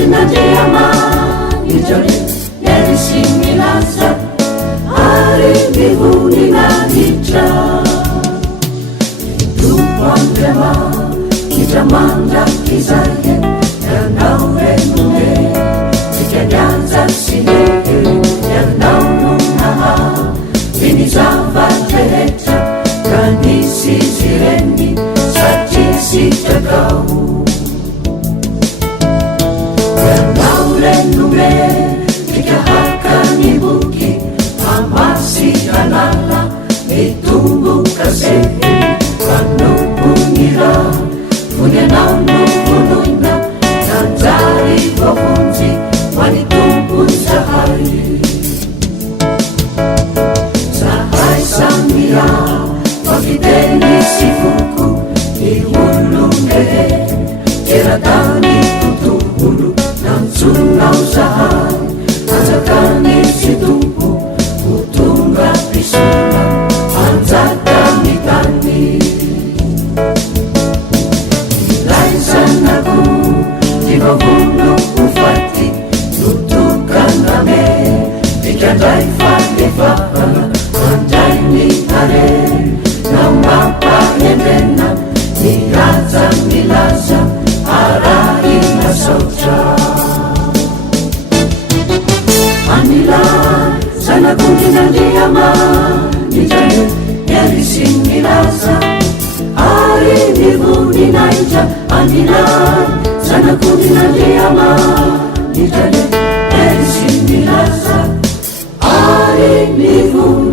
zanakondinandriama nitole erisimilasa ary mihonina nitra Kitamandakizaya Yanaurenune Tikanyanzasihe Yanaununaha Vinizavatleta Kanisizireni Satisitagau Yanaurenune Tikahakanibuki Amasi Alala Itumbu Kasehi Kanupunira Punyanaunupunuina Nanjari Wahunji Wanitumpun Sahai Sahai Samia Wakideni Sifuku Ihulungehe Keratani Tutuhulu Nansunau Sahai Anjakani Situmpu Utunga Pisuna Anjakani Tani Sanaku Timahulu ufati Nutukaname Dikandai falefaha Andai ni are Namapa yemena Niyaza milaza Arai nasotra Anila Sanaku dinandiyama Nijane Yerisin milaza Ari nivuni naija Anila Zanakudinandiyama Nitale Erisin milaza Ari nivuni